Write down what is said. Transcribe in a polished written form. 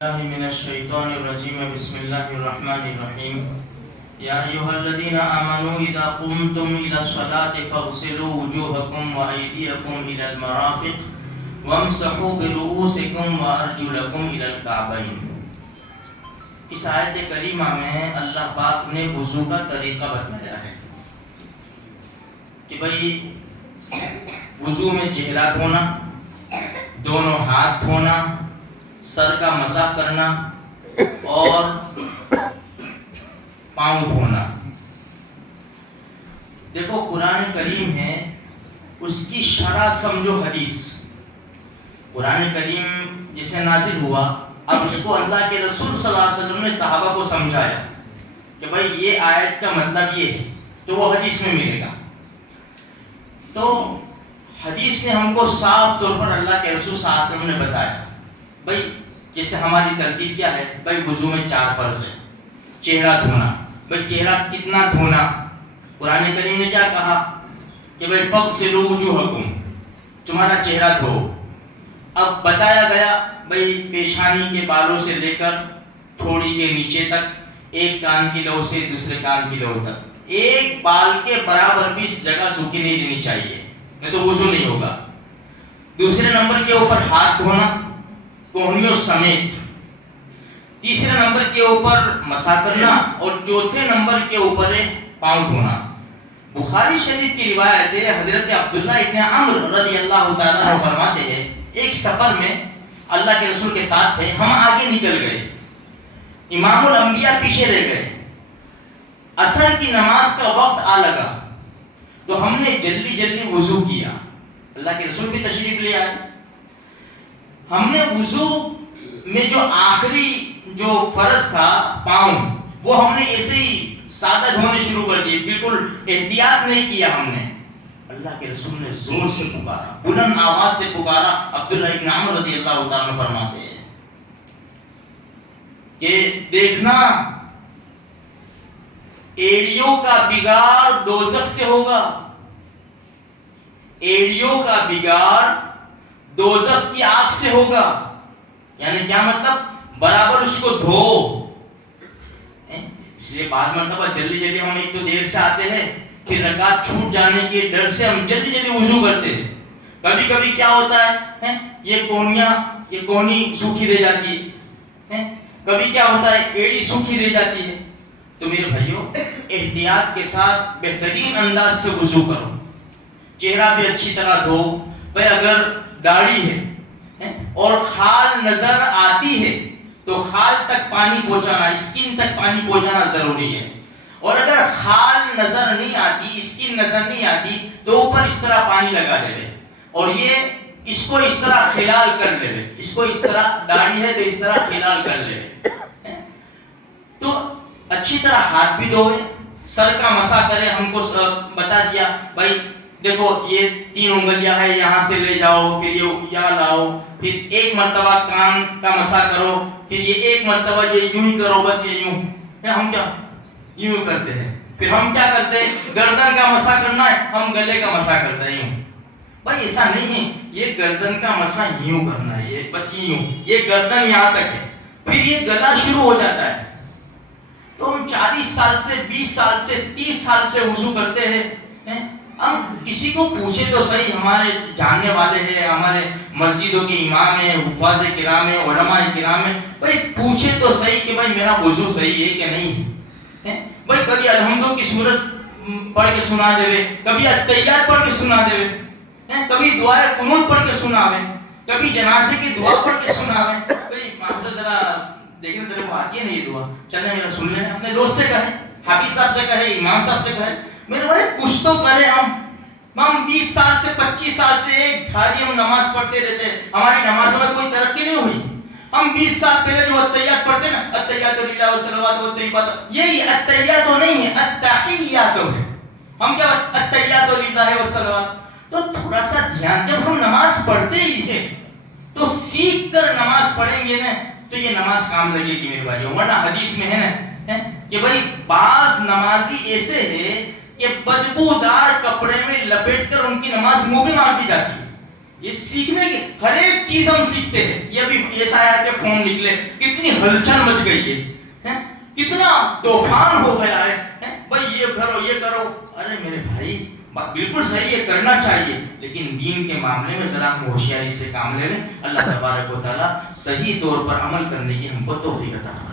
من الشيطان الرجيم بسم الله الرحمن الرحيم يا أيها الذين آمنوا إذا قمتم إلى الصلاة فاغسلوا وجوهكم وأيديكم إلى المرافق وامسحوا برؤوسكم وأرجلكم إلى الكعبين۔ اس آیت کریمہ میں اللہ پاک نے وضو کا طریقہ بتایا ہے کہ بھئی وضو میں چہرہ دھونا، دونوں ہاتھ دھونا، سر کا مسح کرنا اور پاؤں دھونا۔ دیکھو قرآن کریم ہے، اس کی شرح سمجھو حدیث۔ قرآن کریم جسے نازل ہوا، اب اس کو اللہ کے رسول صلی اللہ علیہ وسلم نے صحابہ کو سمجھایا کہ بھائی یہ آیت کا مطلب یہ ہے، تو وہ حدیث میں ملے گا۔ تو حدیث میں ہم کو صاف طور پر اللہ کے رسول صلی اللہ علیہ وسلم نے بتایا بھائی جیسے ہماری ترتیب کیا ہے، بھائی وضو میں 4 فرض ہے۔ چہرہ دھونا، بھائی چہرہ کتنا دھونا؟ قرآن کریم نے کیا کہا کہ بھائی فَاغْسِلُوا وُجُوهَكُمْ، تمہارا چہرہ دھو۔ اب بتایا گیا بھائی پیشانی کے بالوں سے لے کر تھوڑی کے نیچے تک، ایک کان کی لو سے دوسرے کان کی لو تک، ایک بال کے برابر بھی اس جگہ سوکھی نہیں رہنی چاہیے، نہیں تو وضو نہیں ہوگا۔ دوسرے نمبر کے اوپر ہاتھ دھونا کوہنیوں سمیت، تیسرے نمبر کے اوپر مسح کرنا، اور چوتھے نمبر کے اوپر پاؤں دھونا۔ بخاری شریف کی روایت ہے، حضرت عبداللہ ابن عمرو رضی اللہ تعالیٰ عنہ فرماتے ہیں ایک سفر میں اللہ کے رسول کے ساتھ تھے، ہم آگے نکل گئے، امام الانبیاء پیچھے رہ گئے، عصر کی نماز کا وقت آ لگا تو ہم نے جلدی جلدی وضو کیا۔ اللہ کے رسول بھی تشریف لے آئے، ہم نے وضو میں جو آخری جو فرض تھا پاؤں، وہ ہم نے ایسے ہی سادہ دھونے شروع کر دیے، بالکل احتیاط نہیں کیا ہم نے۔ اللہ کے رسول نے زور سے پکارا، بلند آواز سے پکارا۔ عبداللہ ابن عمرو رضی اللہ تعالیٰ عنہ فرماتے ہیں کہ دیکھنا ایڑیوں کا بگاڑ دوزخ سے ہوگا، ایڑیوں کا بگاڑ دوزخ کی آگ سے ہوگا۔ یعنی کیا مطلب؟ برابر اس کو دھو۔ اس لیے بعض مرتبہ جلدی جلدی ہم ایک تو دیر سے آتے ہیں، پھر رکعت چھوٹ جانے کے ڈر سے ہم جلدی جلدی وضو کرتے ہیں۔ کبھی کبھی کیا ہوتا ہے یہ کونی سوکھی رہ جاتی ہے، کبھی کیا ہوتا ہے ایڑی سوکھی رہ جاتی ہے۔ تو میرے بھائیوں احتیاط کے ساتھ بہترین انداز سے وضو کرو، چہرہ بھی اچھی طرح دھو۔ بھائی اگر داڑھی ہے اور خال نظر آتی ہے تو خال تک پانی پہنچانا، اسکن تک پانی پہنچانا ضروری ہے، اور اگر خال نظر نہیں آتی، اسکن نظر نہیں آتی تو اوپر اس طرح پانی لگا دے، اور یہ اس کو اس طرح خلال کر لے، اس کو اس طرح، داڑھی ہے تو اس طرح خلال کر لے، تو اچھی طرح ہاتھ بھی دھوئے، سر کا مسح کرے۔ ہم کو بتا دیا بھائی دیکھو یہ 3 انگلیاں ہیں، یہاں سے لے جاؤ، پھر یہ یہاں لاؤ، پھر ایک مرتبہ کان کا مسح کرو، پھر یہ ایک مرتبہ یہ یوں ہی کرو، بس یہ یوں۔ ہم کیا یوں کرتے ہیں، پھر ہم کیا کرتے ہیں گردن کا مسح کرنا ہے، ہم گلے کا مسح کرتے ہیں یوں۔ بھائی ایسا نہیں ہے، یہ گردن کا مسح یوں کرنا ہے، یہ بس یوں، یہ گردن یہاں تک ہے، پھر یہ گلا شروع ہو جاتا ہے۔ تو ہم 40 سال سے 20 سال سے 30 سال سے وضو کرتے ہیں۔ ہم کسی کو پوچھے تو صحیح، ہمارے جاننے والے ہیں، ہمارے مسجدوں کے امام ہیں، حفاظ کرام ہیں، علماء کرام ہیں، بھائی پوچھے تو صحیح کہ بھائی میرا وضو صحیح ہے کہ نہیں ہے۔ بھائی کبھی الحمدو کی سورت پڑھ کے سنا دے، کبھی التحیات پڑھ کے سنا دے، کبھی دعائے قنوت پڑھ کے سناوے، کبھی جنازے کی دعا پڑھ کے سناوے۔ بھائی معذرت ذرا دیکھنے تیرے کو آتی ہے نہیں یہ دعا، چلے میرا سن لینا، اپنے دوست سے کہے، حافظ صاحب سے کہے، امام صاحب سے کہے، میرے بھائی کچھ تو کرے۔ ہم 20 سال سے 25 سال سے ایک دھاری ہم نماز پڑھتے رہتے ہیں، ہماری نمازوں میں کوئی ترقی نہیں ہوئی۔ ہم 20 سال پہلے جو التحیات پڑھتے نا، التحیات للہ والصلوات والطیبات، یہی التحیات تو نہیں ہے، التحیات ہے۔ ہم کیا التحیات للہ والصلوات، تو تھوڑا سا دھیان، جب ہم نماز پڑھتے ہی ہیں تو سیکھ کر نماز پڑھیں گے نا تو یہ نماز کام لگے گی میرے بھائیوں۔ ورنہ حدیث میں ہے نا کہ بھائی بعض نمازی ایسے ہیں کہ بدبودار کپڑے میں لپیٹ کر ان کی نماز منہ پہ مار دی جاتی ہے، یہ سیکھنے کی ہر ایک چیز ہم سیکھتے ہیں. یہ بھی یسایہ کے فون نکلے, کتنی ہلچل مچ گئی ہے, کتنا طوفان ہو گیا ہے, بھائی یہ کرو یہ کرو. ارے میرے بھائی بالکل صحیح ہے, کرنا چاہیے, لیکن دین کے معاملے میں ذرا ہم ہوشیاری سے کام لے لیں. اللہ تبارک و تعالیٰ صحیح طور پر عمل کرنے کی ہم کو توفیق عطا فرمائے.